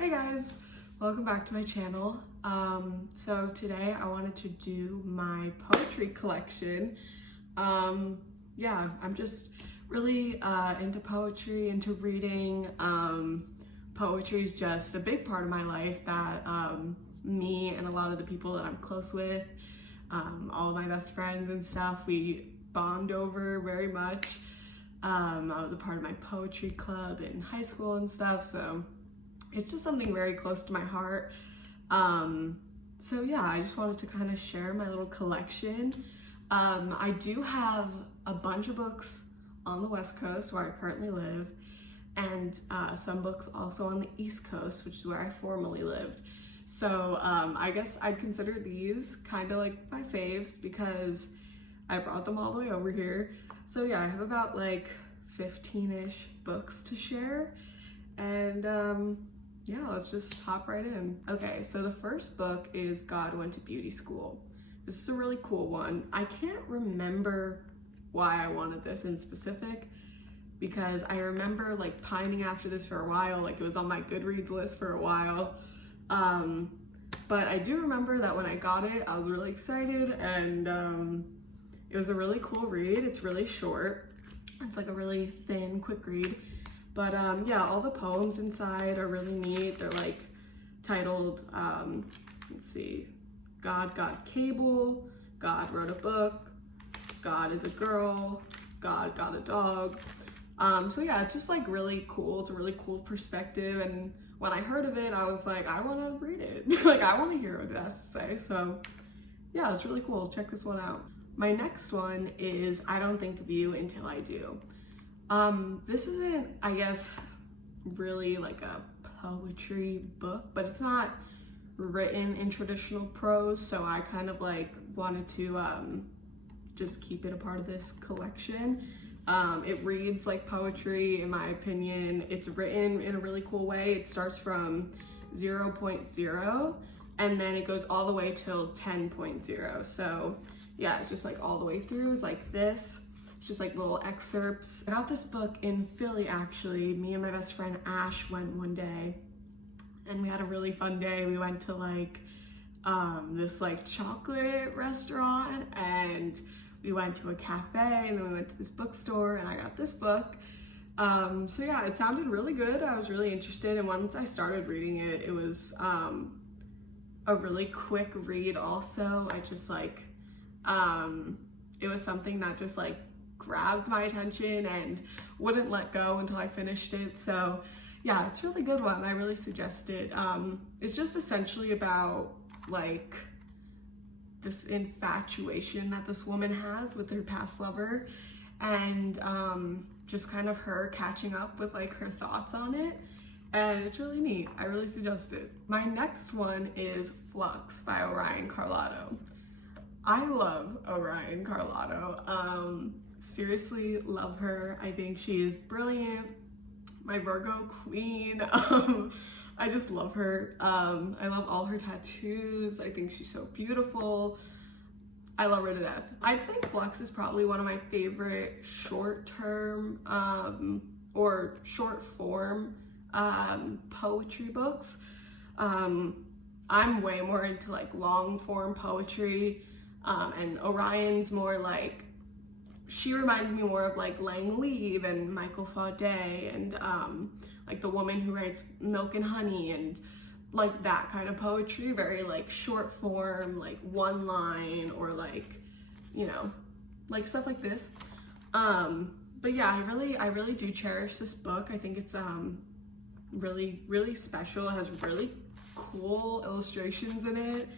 Hey guys, welcome back to my channel. So today I wanted to do my poetry collection. Yeah, I'm just really into poetry, into reading. Poetry is just a big part of my life that me and a lot of the people that I'm close with, all my best friends and stuff, we bond over very much. I was a part of my poetry club in high school and stuff, so it's just something very close to my heart. So yeah, I just wanted to kind of share my little collection. I do have a bunch of books on the West Coast where I currently live, and some books also on the East Coast, which is where I formerly lived. So I guess I'd consider these kind of like my faves because I brought them all the way over here. So yeah, I have about like 15-ish books to share, and yeah, let's just hop right in. Okay, so the first book is God Went to Beauty School. This is a really cool one. I can't remember why I wanted this in specific because I remember like pining after this for a while, like it was on my Goodreads list for a while. But I do remember that when I got it, I was really excited, and it was a really cool read. It's really short. It's like a really thin, quick read. But yeah, all the poems inside are really neat. They're like titled, let's see, God got cable, God wrote a book, God is a girl, God got a dog. So yeah, it's just like really cool. It's a really cool perspective. And when I heard of it, I was like, I want to read it. Like, I want to hear what it has to say. So yeah, it's really cool. Check this one out. My next one is I Don't Think of You Until I Do. This isn't, I guess, really like a poetry book, but it's not written in traditional prose, so I kind of like wanted to just keep it a part of this collection. It reads like poetry, in my opinion. It's written in a really cool way. It starts from 0.0 and then it goes all the way till 10.0. So yeah, it's just like all the way through. It's like this. It's just like little excerpts. I got this book in Philly, actually. Me and my best friend Ash went one day and we had a really fun day. We went to like this like chocolate restaurant, and we went to a cafe, and then we went to this bookstore, and I got this book. So yeah, it sounded really good. I was really interested, and once I started reading it, it was a really quick read also. I just like, it was something that just like grabbed my attention and wouldn't let go until I finished it. So yeah, it's a really good one. I really suggest it. It's just essentially about like this infatuation that this woman has with her past lover, and just kind of her catching up with like her thoughts on it, and it's really neat. I really suggest it. My next one is Flux by Orion Carlotto. I love Orion Carlotto. Seriously love her. I think she is brilliant. My Virgo queen. I just love her. I love all her tattoos. I think she's so beautiful. I love her to death. I'd say Flux is probably one of my favorite short-term or short-form poetry books. I'm way more into like long-form poetry, and Orion's more like, she reminds me more of like Lang Leave and Michael Faudet, and like the woman who writes Milk and Honey and like that kind of poetry, very like short form, like one line, or like, you know, like stuff like this. But yeah, I really do cherish this book. I think it's really, really special. It has really cool illustrations in it.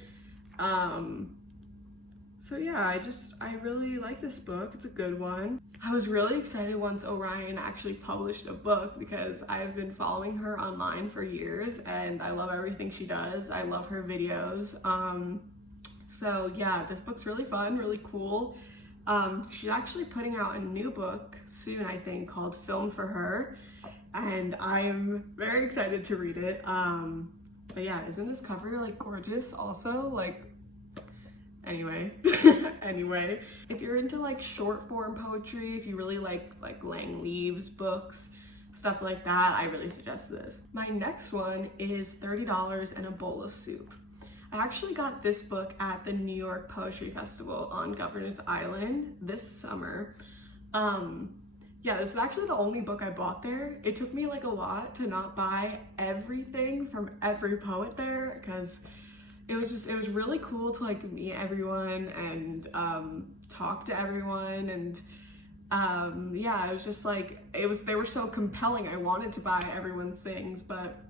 So yeah, I really like this book. It's a good one. I was really excited once Orion actually published a book because I've been following her online for years and I love everything she does. I love her videos. So yeah, this book's really fun, really cool. She's actually putting out a new book soon, I think, called Film for Her, and I'm very excited to read it. But yeah, isn't this cover like gorgeous also? Like, anyway, if you're into like short form poetry, if you really like Lang Leave's books, stuff like that, I really suggest this. My next one is $30 and a Bowl of Soup. I actually got this book at the New York Poetry Festival on Governor's Island this summer. Yeah, this was actually the only book I bought there. It took me like a lot to not buy everything from every poet there, because it was really cool to like meet everyone and talk to everyone, and yeah, it was just like, they were so compelling. I wanted to buy everyone's things, but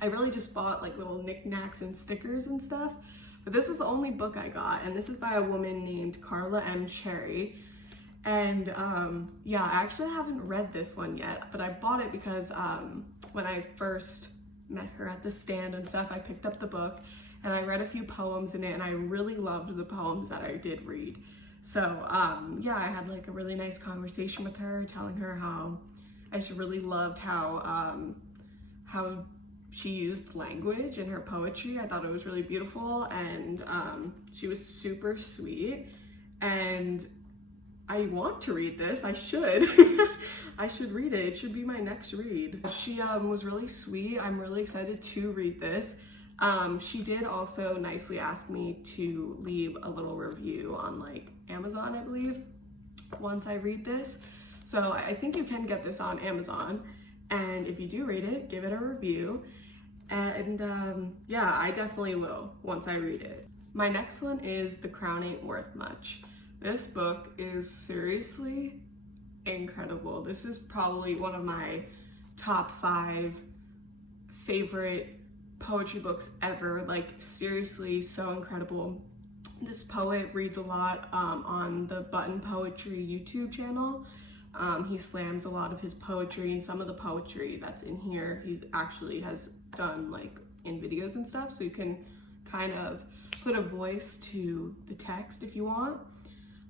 I really just bought like little knickknacks and stickers and stuff. But this was the only book I got, and this is by a woman named Carla M. Cherry. And yeah, I actually haven't read this one yet, but I bought it because when I first met her at the stand and stuff, I picked up the book and I read a few poems in it, and I really loved the poems that I did read. So yeah, I had like a really nice conversation with her, telling her how I just really loved how she used language in her poetry. I thought it was really beautiful, and she was super sweet, and I want to read this. I should. I should read it. It should be my next read. She was really sweet. I'm really excited to read this. She did also nicely ask me to leave a little review on like Amazon, I believe, once I read this. So I think you can get this on Amazon, and if you do read it, give it a review. And yeah, I definitely will once I read it. My next one is The Crown Ain't Worth Much. This book is seriously incredible. This is probably one of my top 5 favorite poetry books ever. Like, seriously, so incredible. This poet reads a lot on the Button Poetry YouTube channel. He slams a lot of his poetry, and some of the poetry that's in here he's actually has done like in videos and stuff, so you can kind of put a voice to the text if you want.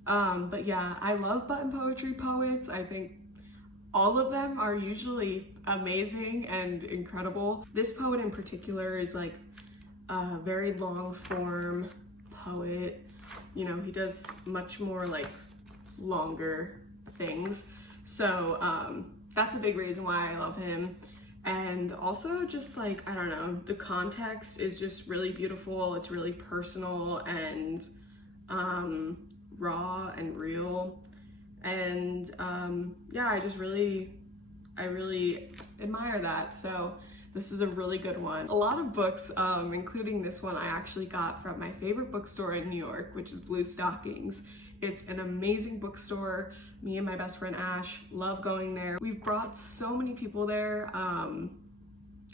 But yeah, I love Button Poetry poets. I think all of them are usually amazing and incredible. This poet in particular is like a very long form poet. You know, he does much more like longer things. So that's a big reason why I love him. And also just like, I don't know, the context is just really beautiful. It's really personal and raw and real. And yeah, I really admire that. So this is a really good one. A lot of books, including this one, I actually got from my favorite bookstore in New York, which is Blue Stockings. It's an amazing bookstore. Me and my best friend Ash love going there. We've brought so many people there.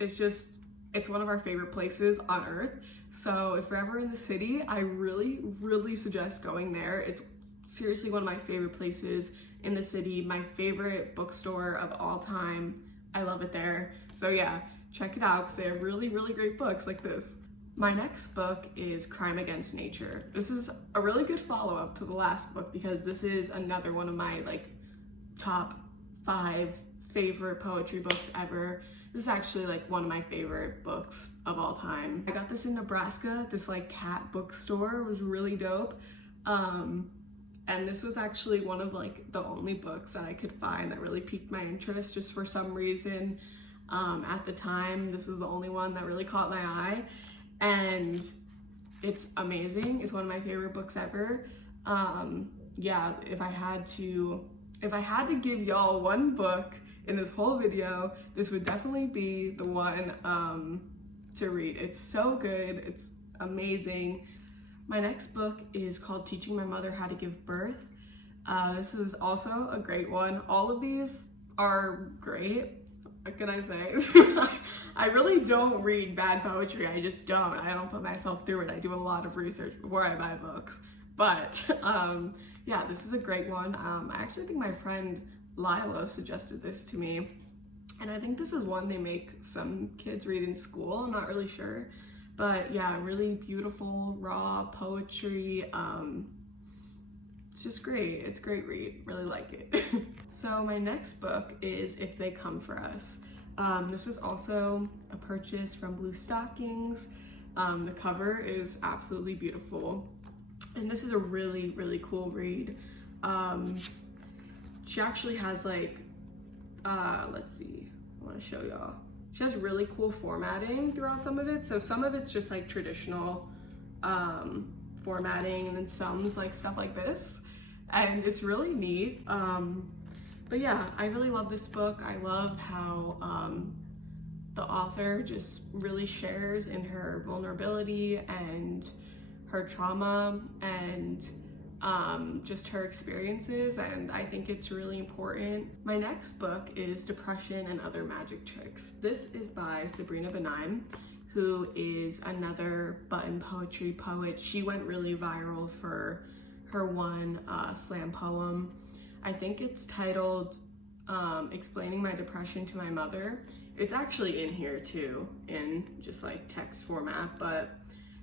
It's one of our favorite places on earth. So if you're ever in the city, I really suggest going there. It's seriously one of my favorite places in the city, my favorite bookstore of all time. I love it there. So yeah, check it out because they have really great books like this. My next book is Crime Against Nature. This is a really good follow-up to the last book because this is another one of my like top 5 favorite poetry books ever. This is actually like one of my favorite books of all time. I got this in Nebraska. This like cat bookstore was really dope. And this was actually one of like the only books that I could find that really piqued my interest just for some reason. At the time, this was the only one that really caught my eye. And it's amazing. It's one of my favorite books ever. Yeah, if I had to give y'all one book in this whole video, this would definitely be the one to read. It's so good. It's amazing. My next book is called Teaching My Mother How to Give Birth. This is also a great one. All of these are great. What can I say? I really don't read bad poetry. I just don't. I don't put myself through it. I do a lot of research before I buy books. But yeah, this is a great one. I actually think my friend Lila suggested this to me. And I think this is one they make some kids read in school. I'm not really sure. But yeah, really beautiful, raw poetry. It's just great. It's a great read. Really like it. So my next book is If They Come For Us. This was also a purchase from Blue Stockings. The cover is absolutely beautiful. And this is a really cool read. She actually has like, let's see. want to show y'all. She has really cool formatting throughout some of it. So some of it's just like traditional formatting, and then some's like stuff like this. And it's really neat. But yeah, I really love this book. I love how the author just really shares in her vulnerability and her trauma and just her experiences, and I think it's really important. My next book is Depression and Other Magic Tricks. This is by Sabrina Benign, who is another button poetry poet. She went really viral for her one slam poem. I think it's titled Explaining My Depression to My Mother. It's actually in here too, in just like text format, but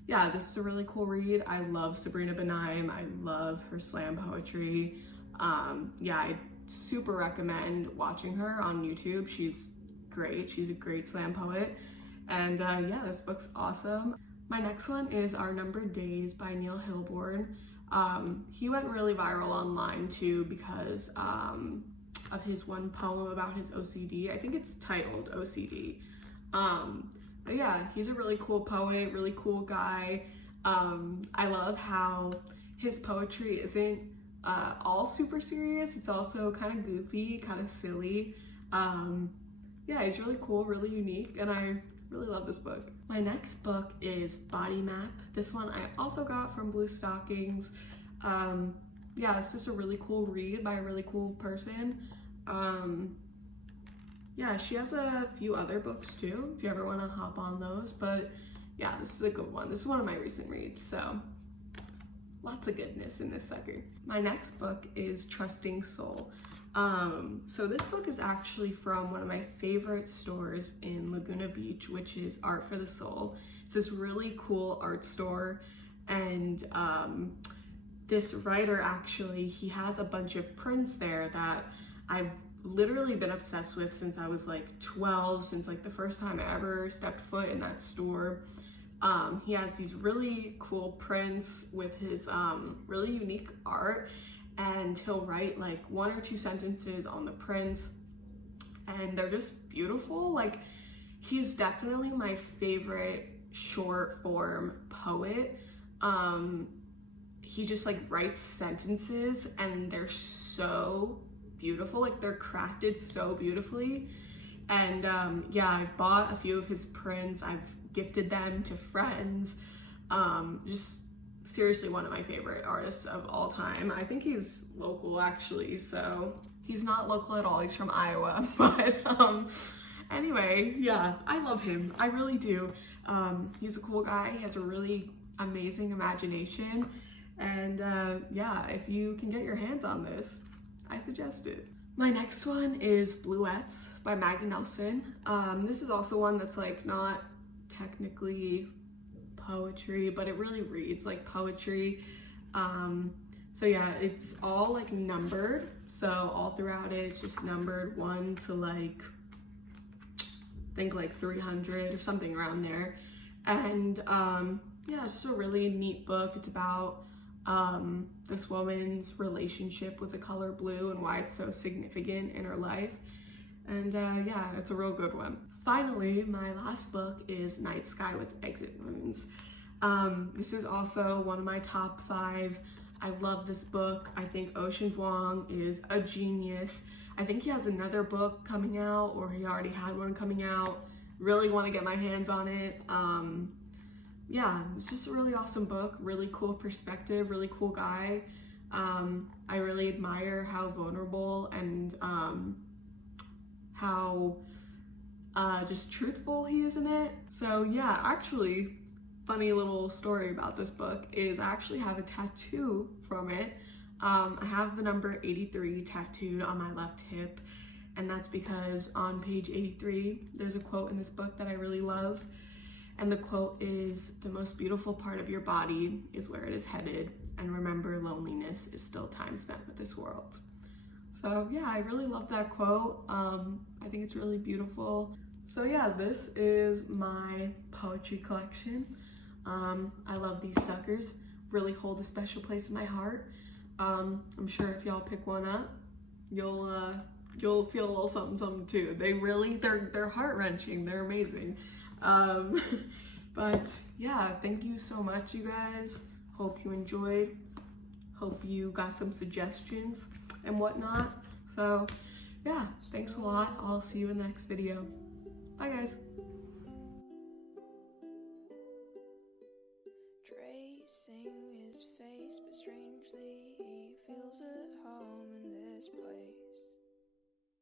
yeah, this is a really cool read. I love Sabrina Benign. I love her slam poetry. Yeah, I super recommend watching her on YouTube. She's great. She's a great slam poet. And yeah, this book's awesome. My next one is Our Numbered Days by Neil Hilborn. He went really viral online too because of his one poem about his OCD. I think it's titled OCD. But yeah, he's a really cool poet, really cool guy. I love how his poetry isn't all super serious. It's also kind of goofy, kind of silly. Yeah, he's really cool, really unique, and I really love this book. My next book is Body Map. This one I also got from Blue Stockings. Yeah, it's just a really cool read by a really cool person. Yeah, she has a few other books too, if you ever want to hop on those, but yeah, this is a good one. This is one of my recent reads, so lots of goodness in this sucker. My next book is Trusting Soul. So this book is actually from one of my favorite stores in Laguna Beach, which is Art for the Soul. It's this really cool art store, and this writer actually, he has a bunch of prints there that I've literally been obsessed with since I was like 12, since like the first time I ever stepped foot in that store. He has these really cool prints with his really unique art, and he'll write like 1 or 2 sentences on the prints, and they're just beautiful. Like, he's definitely my favorite short form poet. He just like writes sentences and they're so beautiful, like they're crafted so beautifully. And yeah, I've bought a few of his prints, I've gifted them to friends. Just seriously one of my favorite artists of all time. I think he's local actually, so he's not local at all, he's from Iowa. But anyway, yeah, I love him, I really do. He's a cool guy, he has a really amazing imagination, and yeah, if you can get your hands on this, I suggest it. My next one is Bluettes by Maggie Nelson. This is also one that's like not technically poetry, but it really reads like poetry. So yeah, it's all like numbered. So all throughout it, it's just numbered 1 to like, I think like 300 or something around there. And yeah, it's just a really neat book. It's about this woman's relationship with the color blue and why it's so significant in her life. And yeah, it's a real good one. Finally, my last book is Night Sky with Exit Wounds. This is also one of my top 5. I love this book. I think Ocean Vuong is a genius. I think he has another book coming out, or he already had one coming out. Really want to get my hands on it. Yeah, it's just a really awesome book, really cool perspective, really cool guy. I really admire how vulnerable and how just truthful he is in it. So yeah, actually, funny little story about this book is I actually have a tattoo from it. I have the number 83 tattooed on my left hip, and that's because on page 83, there's a quote in this book that I really love. And the quote is, "The most beautiful part of your body is where it is headed, and remember, loneliness is still time spent with this world." So yeah, I really love that quote. I think it's really beautiful. So yeah, this is my poetry collection. I love these suckers, really hold a special place in my heart. I'm sure if y'all pick one up, you'll you'll feel a little something, something too. They're heart-wrenching. They're amazing. But yeah, thank you so much, you guys. Hope you enjoyed. Hope you got some suggestions and whatnot. So yeah, thanks a lot. I'll see you in the next video. Bye, guys. Tracing